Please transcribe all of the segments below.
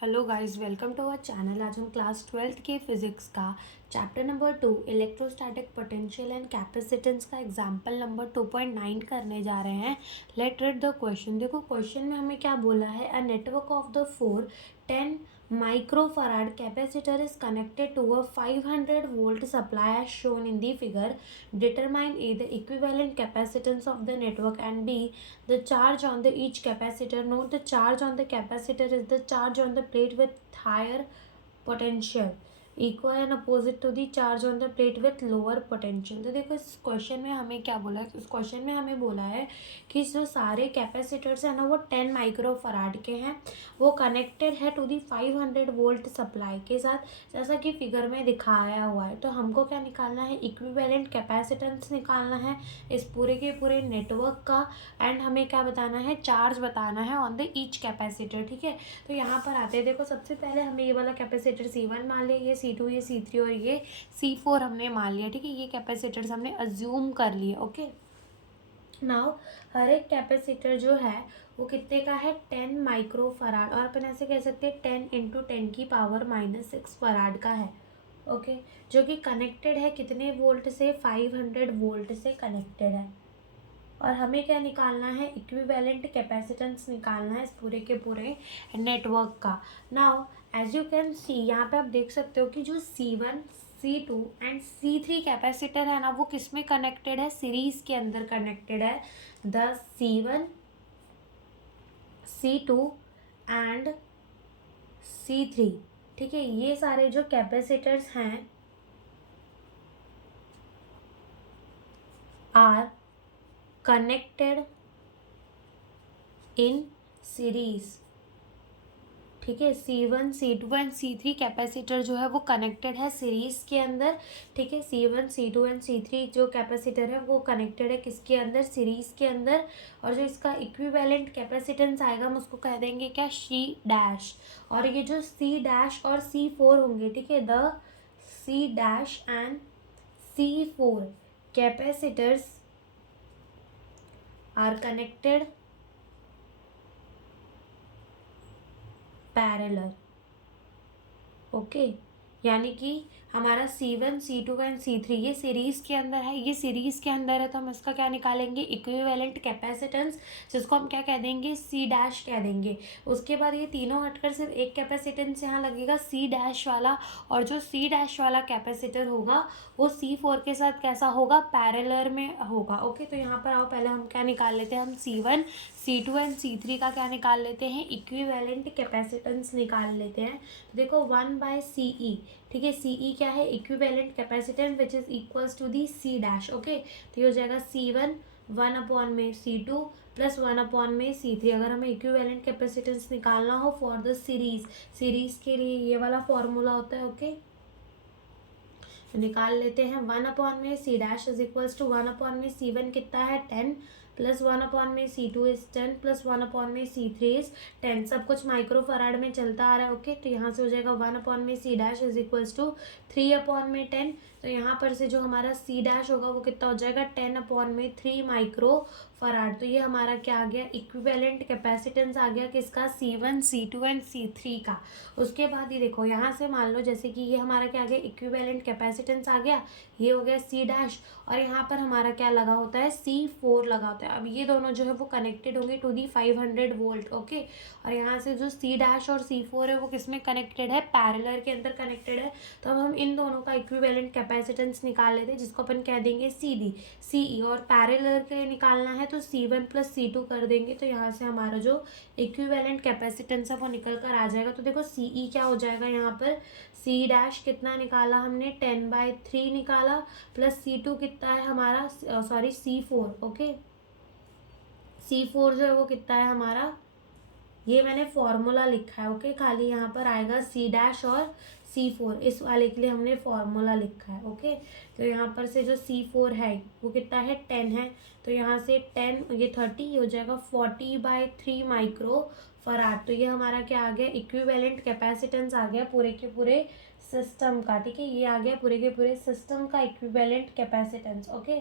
Hello guys, welcome to our channel. आज हम class 12th के फिजिक्स का chapter number 2 electrostatic potential and capacitance का एग्जांपल नंबर 2.9 करने जा रहे हैं। Let read the question. देखो क्वेश्चन में हमें क्या बोला है। A network of the 10 microfarad capacitor is connected to a 500 volt supply as shown in the figure. Determine A the equivalent capacitance of the network and B the charge on the each capacitor. Note the charge on the capacitor is the charge on the plate with higher potential equal and opposite to the charge on the plate with lower potential. तो देखो इस question में हमें क्या बोला है। इस question में हमें बोला है कि जो सारे कैपेसिटर्स हैं ना वो 10 माइक्रोफराड के हैं, वो कनेक्टेड है टू दी 500 वोल्ट सप्लाई के साथ, जैसा कि फिगर में दिखाया हुआ है। तो हमको क्या निकालना है, इक्विवेलेंट कैपेसिटेंस निकालना है इस पूरे के पूरे नेटवर्क का, एंड हमें क्या बताना है, चार्ज बताना है ऑन द ईच कैपेसिटर। ठीक है, तो यहाँ पर आते हैं। देखो सबसे पहले हमें ये वाला कैपेसिटर C1 मान लिया, ये C2, ये C3 और ये C4 हमने मान लिया। ठीक है, ये कैपेसिटर्स हमने अज्यूम कर लिए। ओके, नाउ हर एक कैपेसिटर जो है वो कितने का है, 10 माइक्रोफराड, और अपन ऐसे कह सकते हैं 10 × 10⁻⁻6 फराड का है। ओके, जो कि कनेक्टेड है कितने वोल्ट से, 500 वोल्ट से कनेक्टेड है। और हमें क्या निकालना है, इक्विवेलेंट कैपेसिटेंस निकालना है इस पूरे के पूरे नेटवर्क का। Now as you can see, यहाँ पे आप देख सकते हो कि जो C1, C2 and C3 capacitor है ना, वो किस में कनेक्टेड है, सीरीज के अंदर कनेक्टेड है। The C1, C2 and C3। ठीक है, ये सारे जो कैपेसिटर्स हैं आर कनेक्टेड इन सीरीज। ठीक है, C1, C2 and C3 capacitor जो है वो कनेक्टेड है सीरीज के अंदर। ठीक है, C1, C2 एंड C3 जो कैपेसिटर है वो कनेक्टेड है किसके अंदर, सीरीज के अंदर। और जो इसका इक्विवेलेंट कैपेसिटेंस आएगा हम उसको कह देंगे क्या, C डैश। और ये जो C डैश और C4 होंगे, ठीक है, the C dash and C4 capacitors are connected parallel. Okay, यानी कि हमारा C1, C2 एंड C3 ये सीरीज के अंदर है, ये सीरीज के अंदर है, तो हम इसका क्या निकालेंगे, इक्विवेलेंट कैपेसिटेंस, जिसको हम क्या कह देंगे, C डैश कह देंगे। उसके बाद ये तीनों हटकर सिर्फ एक कैपेसिटेंस यहाँ लगेगा, C डैश वाला, और जो C डैश वाला कैपेसिटर होगा वो C4 के साथ कैसा होगा, पैरेलल में होगा। ओके, तो यहाँ पर आओ पहले हम क्या निकाल लेते हैं, हम C1, C2 एंड C3 का क्या निकाल लेते हैं, इक्विवेलेंट कैपेसिटेंस निकाल लेते हैं। तो देखो 1/CE, ठीक है, CE क्या है, equivalent capacitance which is equals to the C dash. Okay, तो ये हो जाएगा C1 1/C2 प्लस 1/C3। अगर हमें इक्विवेलेंट कैपेसिटेंस निकालना हो फॉर द सीरीज के लिए ये वाला फॉर्मूला होता है। ओके, तो निकाल लेते हैं 1/C dash is equals to 1/C1 कितना है, 10 plus 1/C2 is 10 plus 1/C3 is 10। सब कुछ माइक्रोफराड में चलता आ रहा है। ओके, तो यहाँ से हो जाएगा 1/C dash is equals to 3/10। तो यहाँ पर से जो हमारा C डैश होगा वो कितना हो जाएगा, 10/3 माइक्रोफराड। तो ये हमारा क्या आ गया, इक्विवेलेंट कैपेसिटेंस आ गया किसका, C1, C2 एंड C3 का। उसके बाद ये देखो यहाँ से मान लो जैसे कि ये हमारा क्या आ गया, इक्विवेलेंट कैपेसिटेंस आ गया, ये हो गया C डैश, और यहाँ पर हमारा क्या लगा होता है, C4 लगा होता है। अब ये दोनों जो है वो कनेक्टेड होंगे टू दी 500 वोल्ट। ओके, और यहाँ से जो C डैश और C4 है वो किस में कनेक्टेड है, पैरेलल के अंदर कनेक्टेड है। तो अब हम इन दोनों का इक्विवेलेंट कैपेसिटेंस निकाल लेते हैं, जिसको अपन कह देंगे CE, और पैरेलल के निकालना है तो C1 प्लस C2 कर देंगे। तो यहाँ से हमारा जो इक्विवेलेंट कैपेसिटेंस है वो निकल कर आ जाएगा। तो देखो CE क्या हो जाएगा, यहाँ पर C डैश कितना निकाला हमने, 10/3 निकाला, प्लस C2 कितना है हमारा, सॉरी C4। ओके, C4 जो है वो कितना है हमारा, ये मैंने फॉर्मूला लिखा है। ओके, खाली यहाँ पर आएगा C डैश और C4, इस वाले के लिए हमने फॉर्मूला लिखा है। ओके, तो यहाँ पर से जो C4 है वो कितना है, 10 है, तो यहाँ से 10, ये 30 हो जाएगा 40/3 माइक्रोफराड। तो ये हमारा क्या आ गया, इक्विवेलेंट कैपेसिटेंस आ गया पूरे के पूरे सिस्टम का। ठीक है, ये आ गया पूरे के पूरे सिस्टम का इक्विवेलेंट कैपेसिटेंस। ओके,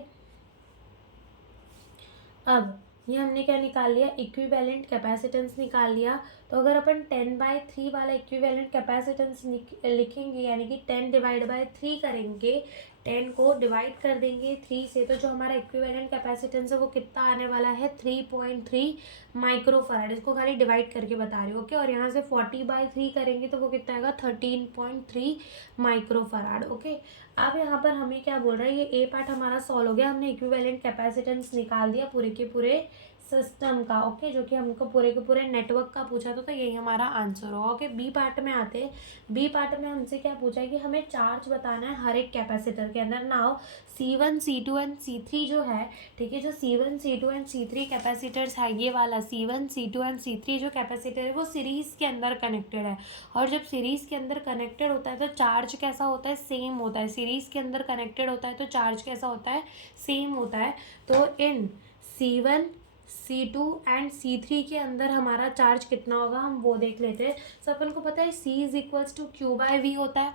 अब ये हमने क्या निकाल लिया, इक्विवेलेंट कैपेसिटेंस निकाल लिया तो अगर अपन 10/3 वाला इक्विवेलेंट कैपेसिटेंस लिखेंगे, यानी कि 10/3 करेंगे, 10 को डिवाइड कर देंगे 3 से, तो जो हमारा इक्विवेलेंट कैपेसिटेंस है वो कितना आने वाला है 3.3 माइक्रोफैराड। इसको खाली डिवाइड करके बता रही हूँ, ओके। और यहाँ से 40/3 करेंगे तो वो कितना आएगा 13.3 माइक्रोफैराड, ओके। अब यहाँ पर हमें क्या बोल रहा है, ये ए पार्ट हमारा सॉल्व हो गया, हमने इक्विवेलेंट कैपेसिटेंस निकाल दिया पूरे के पूरे सिस्टम का, ओके, जो कि हमको पूरे के पूरे नेटवर्क का पूछा था, तो यही हमारा आंसर होगा, ओके। बी पार्ट में आते हैं। बी पार्ट में हमसे क्या पूछा है कि हमें चार्ज बताना है हर एक कैपेसिटर के अंदर। Now C1 C2 and C3 जो है, ठीक है, जो C1 C2 and C3 capacitors है, ये वाला C1 C2 एंड C3 जो कैपेसिटर है वो सीरीज़ के अंदर कनेक्टेड है। और जब सीरीज़ के अंदर कनेक्टेड होता है तो चार्ज कैसा होता है, सेम होता है। सीरीज़ के अंदर कनेक्टेड होता है तो चार्ज कैसा होता है, सेम होता है। तो इन C1 C2 एंड C3 के अंदर हमारा चार्ज कितना होगा, हम वो देख लेते हैं। सो अपन को पता है C = Q/V होता है,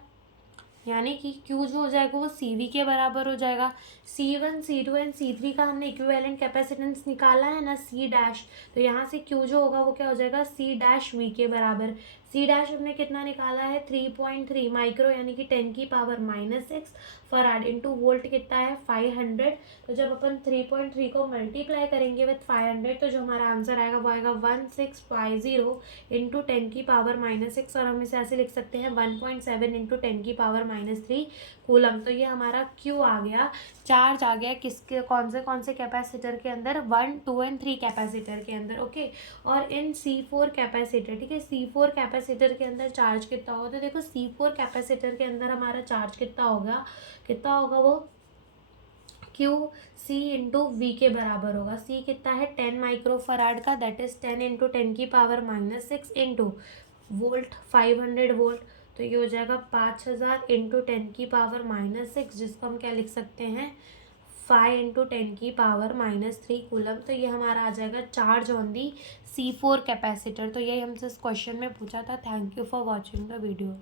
यानी कि Q जो हो जाएगा वो CV के बराबर हो जाएगा। C1 C2 एंड C3 का हमने इक्विवेलेंट कैपेसिटेंस निकाला है ना, C डैश, तो यहाँ से Q जो होगा वो क्या हो जाएगा C-V के बराबर। C डैश हमने कितना निकाला है 3.3 माइक्रो, यानी कि 10⁻⁻6 फराड, इंटू वोल्ट कितना है 500। तो जब अपन 3.3 को मल्टीप्लाई करेंगे विथ 500 तो जो हमारा आंसर आएगा वो आएगा 1650 इंटू 10⁻⁻6, और हम इसे ऐसे लिख सकते हैं 1.7 इंटू 10⁻⁻3 कूलम। तो ये हमारा Q आ गया, चार्ज आ गया किसके, कौन से कैपेसिटर के अंदर, 1, 2 एंड 3 कैपेसिटर के अंदर, ओके। और इन C4 कैपेसिटर, ठीक है, C4 कैपेसिटर के अंदर चार्ज कितना होगा, तो देखो C4 कैपेसिटर के अंदर हमारा चार्ज कितना होगा वो Q C इंटू V के बराबर होगा। C कितना है 10 माइक्रोफराड का, that is 10 into 10⁻⁻6 into volt 500 volt, तो ये हो जाएगा 5000 इंटू 10⁻⁻6, जिसको हम क्या लिख सकते हैं 5 इंटू 10⁻⁻3 कूलम। तो ये हमारा आ जाएगा charge on the C4 capacitor. तो यही हमसे इस क्वेश्चन में पूछा था। Thank you for watching the video.